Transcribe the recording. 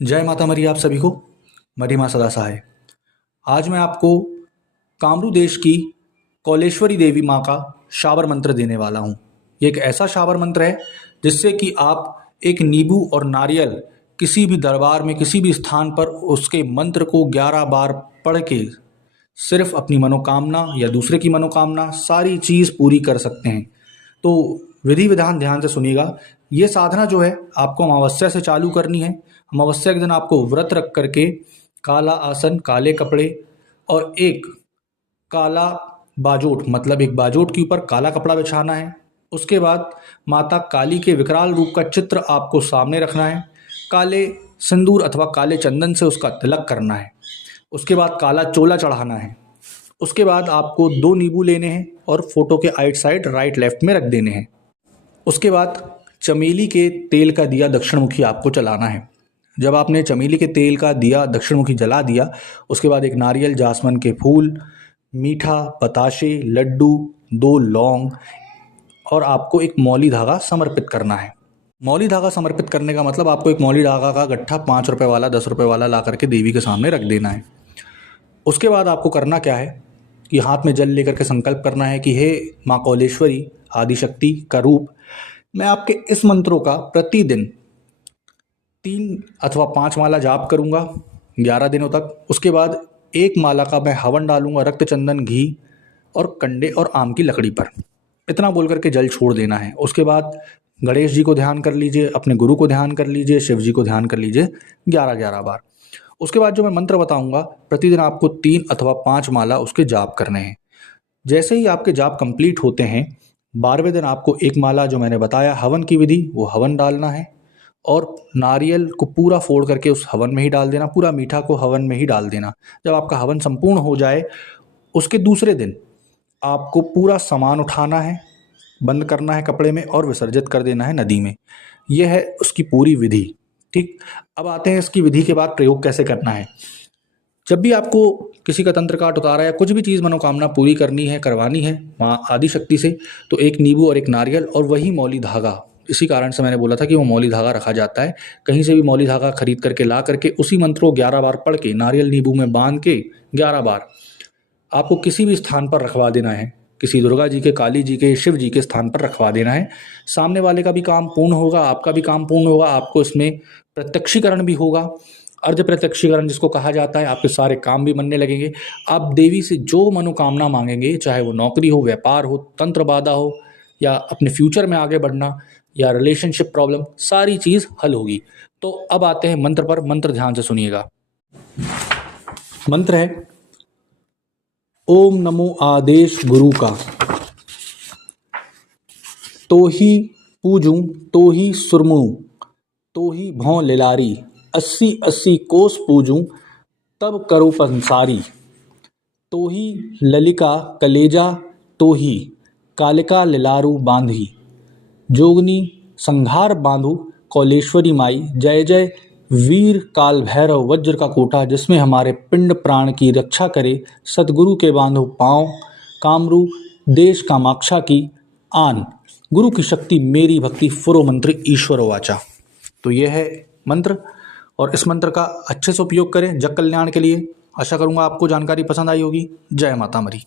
जय माता मरी आप सभी को। मरी माँ सदा सहाय। आज मैं आपको कामरू देश की कौलेश्वरी देवी माँ का शावर मंत्र देने वाला हूँ। ये एक ऐसा शावर मंत्र है जिससे कि आप एक नींबू और नारियल किसी भी दरबार में किसी भी स्थान पर उसके मंत्र को 11 बार पढ़ के सिर्फ अपनी मनोकामना या दूसरे की मनोकामना सारी चीज़ पूरी कर सकते हैं। तो विधि विधान ध्यान से सुनिएगा। ये साधना जो है आपको अमावस्या से चालू करनी है। अमावस्या के दिन आपको व्रत रख करके काला आसन, काले कपड़े और एक काला बाजोट, मतलब एक बाजोट के ऊपर काला कपड़ा बिछाना है। उसके बाद माता काली के विकराल रूप का चित्र आपको सामने रखना है। काले सिंदूर अथवा काले चंदन से उसका तिलक करना है। उसके बाद काला चोला चढ़ाना है। उसके बाद आपको 2 नींबू लेने हैं और फोटो के आइट साइड राइट लेफ्ट में रख देने हैं। उसके बाद चमेली के तेल का दिया दक्षिणमुखी आपको जलाना है। जब आपने चमेली के तेल का दिया दक्षिणमुखी जला दिया, उसके बाद एक नारियल, जासमन के फूल, मीठा, बताशे, लड्डू, 2 लौंग और आपको एक मौली धागा समर्पित करना है। मौली धागा समर्पित करने का मतलब आपको एक मौली धागा का गट्ठा 5 रुपये वाला, 10 रुपये वाला ला करके देवी के सामने रख देना है। उसके बाद आपको करना क्या है कि हाथ में जल लेकर के संकल्प करना है कि हे माँ कौलेश्वरी आदिशक्ति का रूप, मैं आपके इस मंत्रों का प्रतिदिन 3 अथवा 5 माला जाप करूँगा 11 दिनों तक। उसके बाद 1 माला का मैं हवन डालूंगा रक्त, चंदन, घी और कंडे और आम की लकड़ी पर। इतना बोल करके जल छोड़ देना है। उसके बाद गणेश जी को ध्यान कर लीजिए, अपने गुरु को ध्यान कर लीजिए, शिव जी को ध्यान कर लीजिए 11-11 बार। उसके बाद जो मैं मंत्र बताऊंगा प्रतिदिन आपको 3 अथवा 5 माला उसके जाप करने हैं। जैसे ही आपके जाप कंप्लीट होते हैं 12वें दिन आपको 1 माला, जो मैंने बताया हवन की विधि, वो हवन डालना है और नारियल को पूरा फोड़ करके उस हवन में ही डाल देना, पूरा मीठा को हवन में ही डाल देना। जब आपका हवन संपूर्ण हो जाए उसके दूसरे दिन आपको पूरा सामान उठाना है, बंद करना है कपड़े में और विसर्जित कर देना है नदी में। यह है उसकी पूरी विधि। ठीक, अब आते हैं इसकी विधि के बाद प्रयोग कैसे करना है। जब भी आपको किसी का तंत्र काट उतारा या कुछ भी चीज़ मनोकामना पूरी करनी है, करवानी है माँ आदिशक्ति से, तो 1 नींबू और 1 नारियल और वही मौली धागा, इसी कारण से मैंने बोला था कि वो मौली धागा रखा जाता है। कहीं से भी मौली धागा खरीद करके ला करके उसी मंत्र को 11 बार पढ़ के नारियल नींबू में बांध के 11 बार आपको किसी भी स्थान पर रखवा देना है। किसी दुर्गा जी के, काली जी के, शिव जी के स्थान पर रखवा देना है। सामने वाले का भी काम पूर्ण होगा, आपका भी काम पूर्ण होगा। आपको इसमें प्रत्यक्षीकरण भी होगा। अर्ध प्रत्यक्षीकरण जिसको कहा जाता है, आपके सारे काम भी बनने लगेंगे। आप देवी से जो मनोकामना मांगेंगे, चाहे वो नौकरी हो, व्यापार हो, तंत्र बाधा हो या अपने फ्यूचर में आगे बढ़ना या रिलेशनशिप प्रॉब्लम, सारी चीज़ हल होगी। तो अब आते हैं मंत्र पर। मंत्र ध्यान से सुनिएगा। मंत्र है ओम नमो आदेश गुरु का, तो ही पूजूं तो ही सुरमूं, तो ही भौं लिलारी, 80-80 कोस पूजूं तब करो पंसारी, तो ही ललिका कलेजा, तो ही कालिका लिलारू बांधी, जोगनी संघार बांधु कौलेश्वरी माई, जय जय वीर काल भैरव वज्र का कोटा, जिसमें हमारे पिंड प्राण की रक्षा करे, सतगुरु के बांधो पाँव, कामरू देश कामाक्षा की आन, गुरु की शक्ति मेरी भक्ति, फुरो मंत्र ईश्वर वाचा। तो ये है मंत्र और इस मंत्र का अच्छे से उपयोग करें जग कल्याण के लिए। आशा करूँगा आपको जानकारी पसंद आई होगी। जय माता मरी।